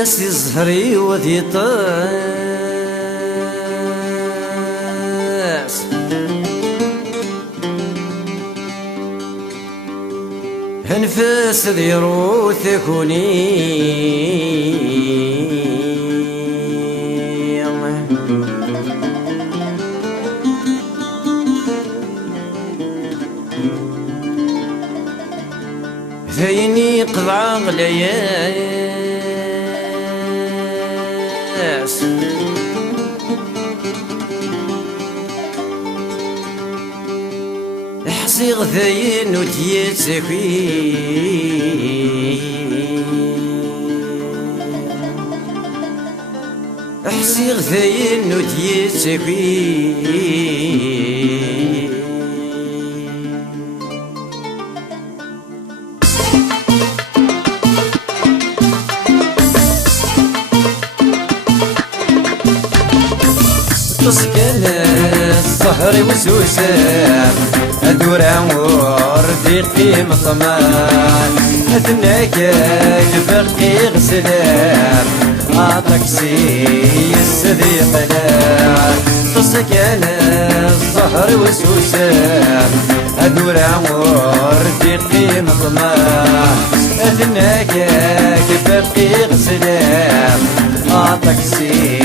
نفس الزهري وذي طاس انفاس ذي روثكوني ثيني قضع غلياس احصي غثين وتيتسكي احصي غثين وتيتسكي تسكن الصهر وسوسان أدورا وردي قيم طمان أثناك بقي غسلان عطاكسي السذي قلال تسكن الصهر وسوسان أدورا وردي قيم طمان أثناك بقي غسلان عطاكسي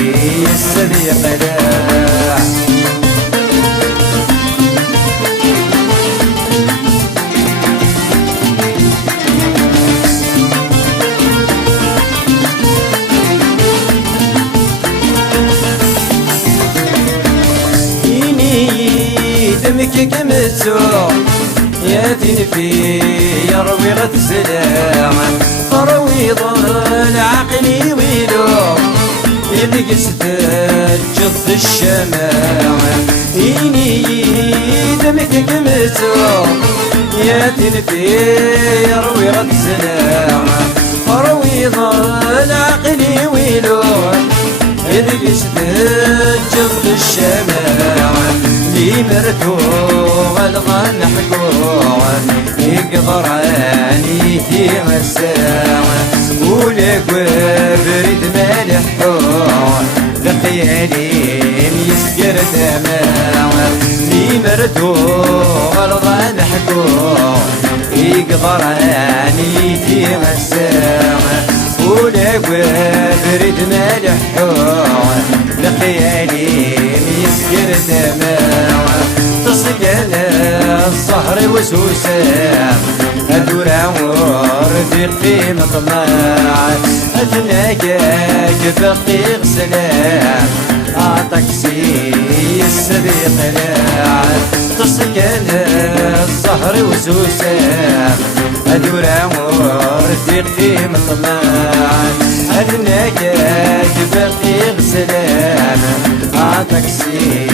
السذي قلال دمك قمتو يا تنفي يروي غد سلام ترويض العقل ويلو يلقى جض الشمام إني دمك قمتو يا تنفي يروي غد سلام ترويض العقل ويلو يلقى جض الشمام لي مرتوغ الغن حقوغ يقدر عنيتي مساوى ولك بريد مالح حوغ لخيالي يسكر دماوى لي مرتوغ الغن حقوغ يقدر عنيتي مساوى ولك بريد مالح حوغ لخيالي يسكر دماوى تسكن الصهر وسوسان أدورا وردي قيم طماع أثناك بقي غسلان عطاكسي السبي قلاع تسكن الصهر وسوسان أدورا وردي قيم طماع أثناك بقي غسلان عطاكسي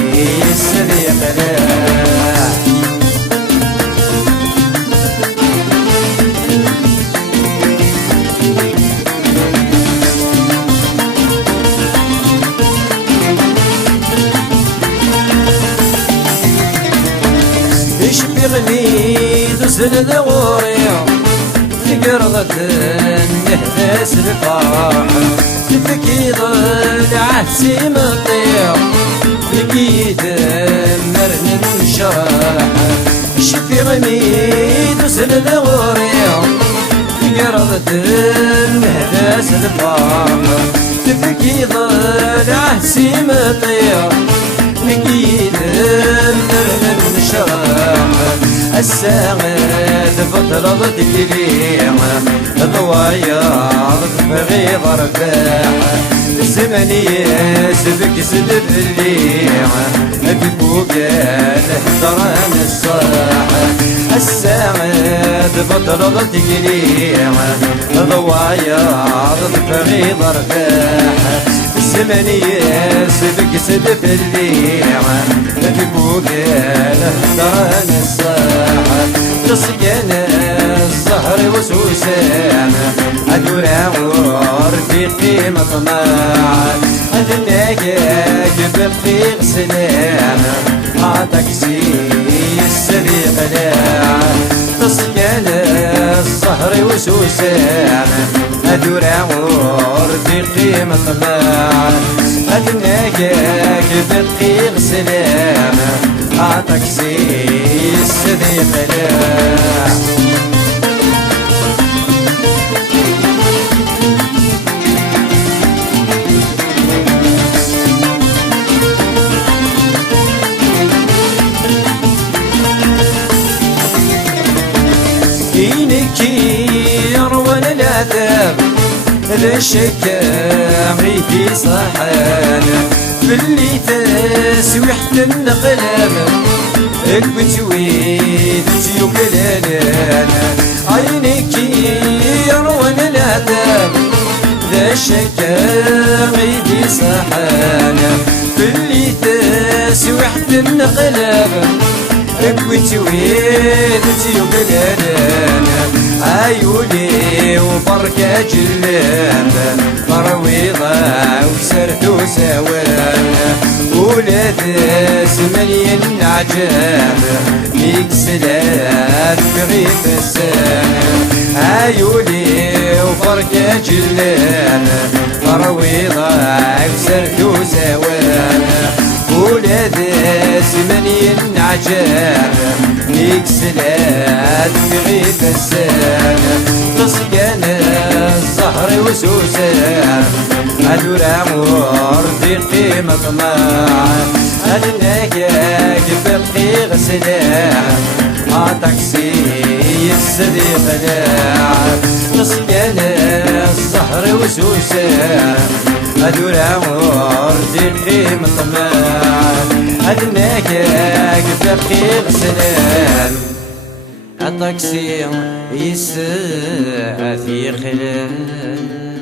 السبي قلاع يشبغني دوسن ذغوري تقرضت نهدس الفرح تفكي ضلع سيمطير تفكي دمرن الشرح يشبغني دوسن ذغوري تقرضت نهدس الفرح تفكي ضلع سيمطير تفكي دمرن الشرح الساعد فترة تكليمة ضوايا بغيض رفاعة الزمنية سبك سدب الليمة بفوق الاحترام الصاحة الساعد فترة تكليمة ضوايا بغيض رفاعة الزمنية سبك سدب الليمة بفوق الاحترام الصاحة تسكن الزهر وسوسان أدورا وردي قيمة طماع أثناك بقي غسلان عطاكسي السبي قلاع تسكن الزهر الزهر وسوسان أدورا وردي قيمة طلع أدناكاك بالقيغ سلام عطاك سيس ذي قلاع كير ولا العذاب ذا الشكام في صحان باللي تسوي حتى النقلاب البنت ويد تيوكلالان عيني كير ولا العذاب ذا الشكام في صحان باللي تسوي حتى النقلاب كنت وين تيوكلان عيوني وبركة جلان مرويضة وسرت وسوان ولاد سمنين عجاب ليك سلات بغيب السان عيوني وبركة جلان مرويضة وسرت وسوان ولاد سمنين عجاب ليك سلات في غيب السان تصقان الزهر وسوسان أدورا وردي قيمة طماع أدناكاك بالقي غسلان عطاك سيس ذي قلاع تصقان الزهر وسوسان أدورا وردي قيمة طماع أدناكاك بالقي غسلان عطاك سيس ذي قلاع